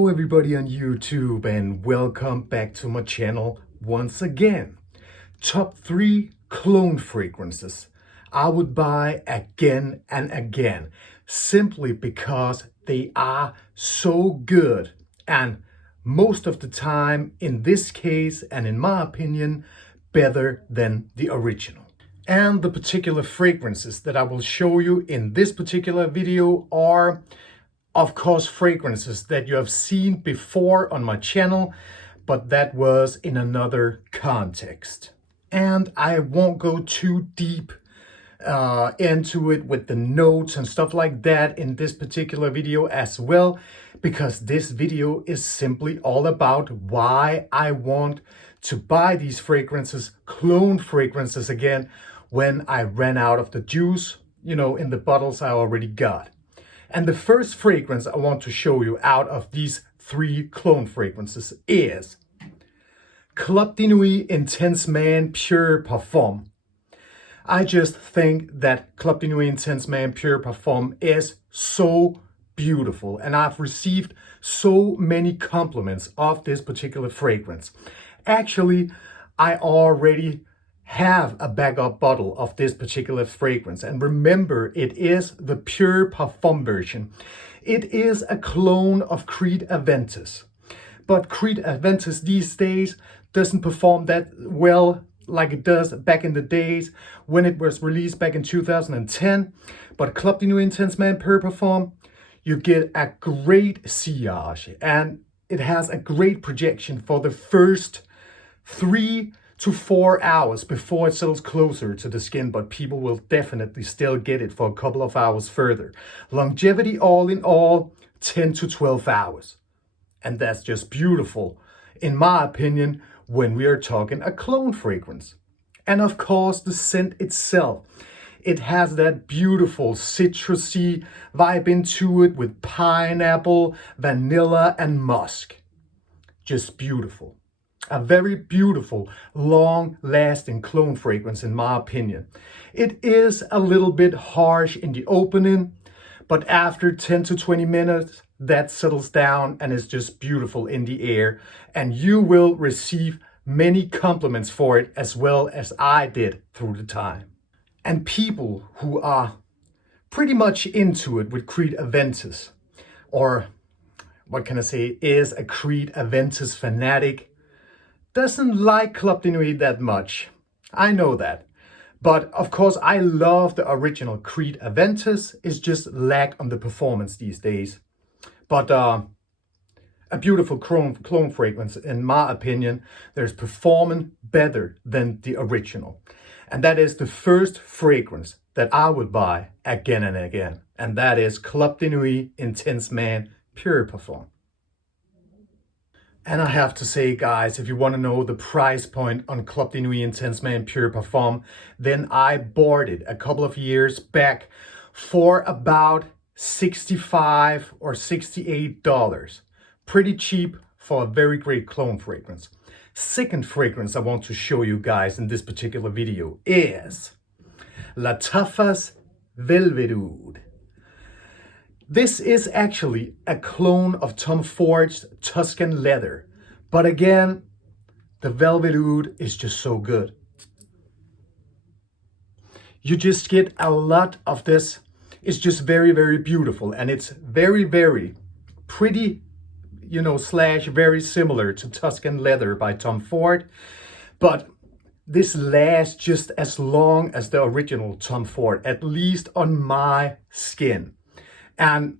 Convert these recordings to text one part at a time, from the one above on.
Hello everybody on YouTube and welcome back to my channel once again. Top 3 cologne fragrances I would buy again and again simply because they are so good, and most of the time, in this case and in my opinion, better than the original. And the particular fragrances that I will show you in this particular video are, of course, fragrances that you have seen before on my channel, but that was in another context. And I won't go too deep into it with the notes and stuff like that in this particular video as well, because this video is simply all about why I want to buy these fragrances, clone fragrances again, when I ran out of the juice, in the bottles I already got. And the first fragrance I want to show you out of these 3 clone fragrances is Club de Nuit Intense Man Pure Parfum. I just think that Club de Nuit Intense Man Pure Parfum is so beautiful, and I've received so many compliments of this particular fragrance. Actually, I already have a backup bottle of this particular fragrance, and remember, it is the Pure Parfum version. It is a clone of Creed Aventus, but Creed Aventus these days doesn't perform that well like it does back in the days when it was released back in 2010. But Club de Nuit Intense Man Pure Parfum, you get a great sillage, and it has a great projection for the first 3 to 4 hours before it settles closer to the skin, but people will definitely still get it for a couple of hours further. Longevity all in all, 10 to 12 hours. And that's just beautiful, in my opinion, when we are talking a clone fragrance. And of course, the scent itself. It has that beautiful citrusy vibe into it with pineapple, vanilla, and musk. Just beautiful. A very beautiful, long-lasting clone fragrance in my opinion. It is a little bit harsh in the opening, but after 10 to 20 minutes, that settles down and is just beautiful in the air. And you will receive many compliments for it, as well as I did through the time. And people who are pretty much into it with Creed Aventus, or what can I say, is a Creed Aventus fanatic, doesn't like Club de Nuit that much. I know that. But of course, I love the original Creed Aventus. It's just lack on the performance these days. But a beautiful clone fragrance, in my opinion. There's performing better than the original. And that is the first fragrance that I would buy again and again. And that is Club de Nuit Intense Man Pure Parfum. And I have to say, guys, if you want to know the price point on Club de Nuit Intense Man Pure Parfum, then I bought it a couple of years back for about $65 or $68. Pretty cheap for a very great clone fragrance. Second fragrance I want to show you guys in this particular video is Lattafa's Velvet Oud. This is actually a clone of Tom Ford's Tuscan Leather. But again, the Velvet Oud is just so good. You just get a lot of this. It's just very, very beautiful. And it's very, very pretty, slash very similar to Tuscan Leather by Tom Ford. But this lasts just as long as the original Tom Ford, at least on my skin. And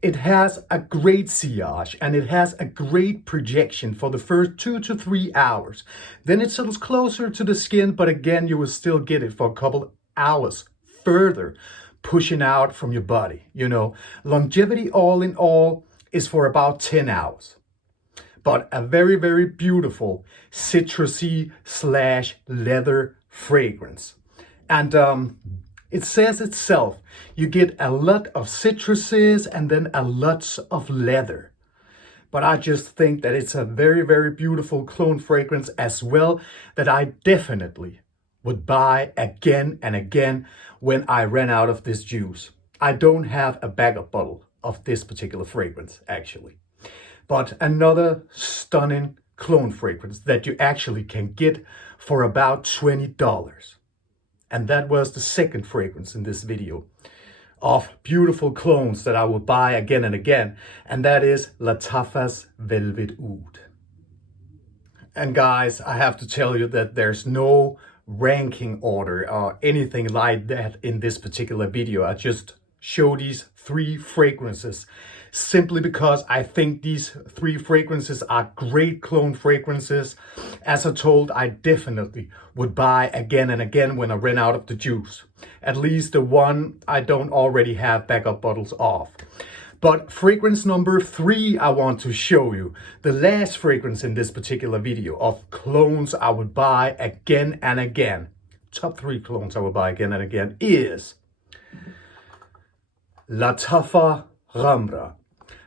it has a great sillage, and it has a great projection for the first 2 to 3 hours. Then it settles closer to the skin, but again, you will still get it for a couple hours further, pushing out from your body. Longevity all in all is for about 10 hours. But a very, very beautiful citrusy slash leather fragrance. And it says itself, you get a lot of citruses and then a lot of leather. But I just think that it's a very, very beautiful clone fragrance as well, that I definitely would buy again and again when I ran out of this juice. I don't have a backup bottle of this particular fragrance, actually. But another stunning cologne fragrance that you actually can get for about $20. And that was the second fragrance in this video of beautiful clones that I will buy again and again. And that is Lattafa's Velvet Oud. And guys, I have to tell you that there's no ranking order or anything like that in this particular video. I just show these three fragrances simply because I think these three fragrances are great clone fragrances. As I told, I definitely would buy again and again when I ran out of the juice. At least the one I don't already have backup bottles of. But fragrance number 3 I want to show you, the last fragrance in this particular video of clones I would buy again and again. Top 3 clones I would buy again and again is Lattafa Khamra.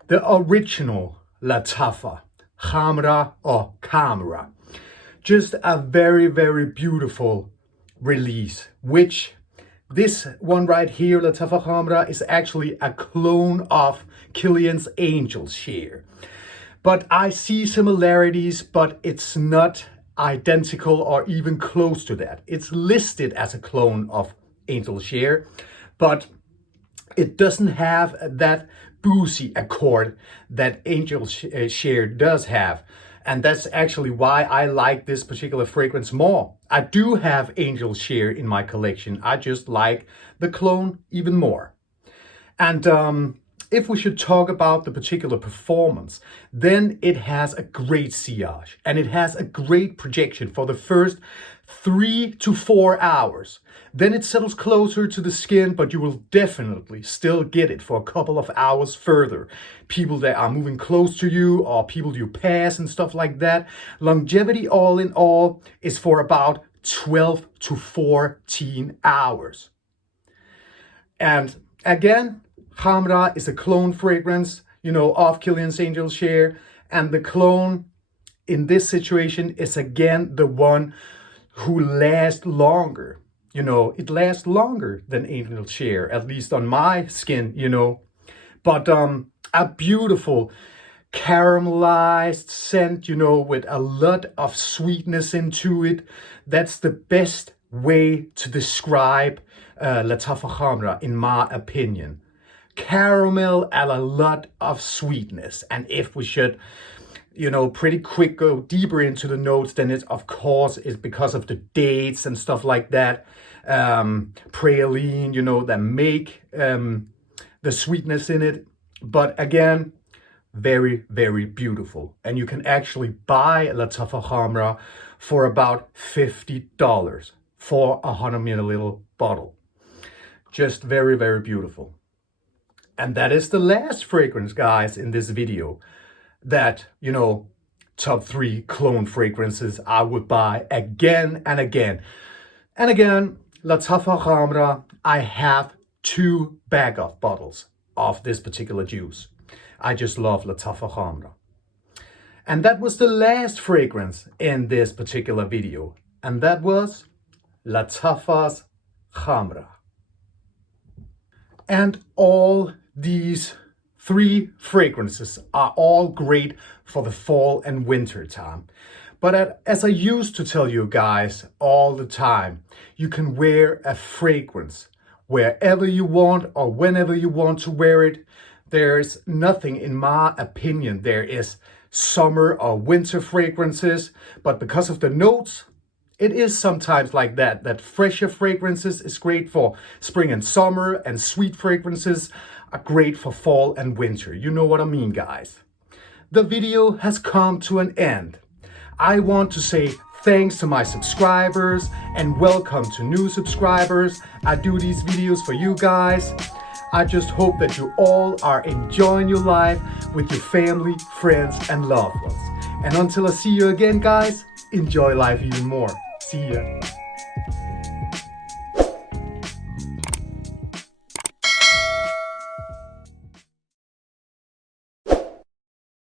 The original Lattafa, Khamra or Camera. Just a very, very beautiful release, which this one right here, Lattafa Khamra, is actually a clone of Kilian's Angel Share. But I see similarities, but it's not identical or even close to that. It's listed as a clone of Angel Share, but it doesn't have that boozy accord that Angel Share does have. And that's actually why I like this particular fragrance more. I do have Angel Share in my collection. I just like the clone even more. And if we should talk about the particular performance, then it has a great sillage and it has a great projection for the first 3 to 4 hours. Then it settles closer to the skin, but you will definitely still get it for a couple of hours further. People that are moving close to you or people you pass and stuff like that. Longevity all in all is for about 12 to 14 hours. And again, Khamra is a clone fragrance, of Kilian's Angel Share. And the clone in this situation is again the one who lasts longer. It lasts longer than Angel Share, at least on my skin, But a beautiful caramelized scent, with a lot of sweetness into it. That's the best way to describe Lattafa Khamra, in my opinion. Caramel and a lot of sweetness. And if we should, pretty quick go deeper into the notes, then it, of course, is because of the dates and stuff like that. Praline, that make the sweetness in it. But again, very, very beautiful. And you can actually buy Lattafa Khamra for about $50 for a 100 milliliter bottle. Just very, very beautiful. And that is the last fragrance, guys, in this video. That, top 3 clone fragrances I would buy again and again. And again, Lattafa Khamra, I have 2 backup bottles of this particular juice. I just love Lattafa Khamra. And that was the last fragrance in this particular video. And that was Lattafa's Khamra. And all these 3 fragrances are all great for the fall and winter time. But as I used to tell you guys all the time, you can wear a fragrance wherever you want or whenever you want to wear it. There's nothing, in my opinion, there is summer or winter fragrances, but because of the notes, it is sometimes like that fresher fragrances is great for spring and summer, and sweet fragrances are great for fall and winter. You know what I mean, guys. The video has come to an end. I want to say thanks to my subscribers and welcome to new subscribers. I do these videos for you guys. I just hope that you all are enjoying your life with your family, friends, and loved ones. And until I see you again, guys, enjoy life even more. See ya.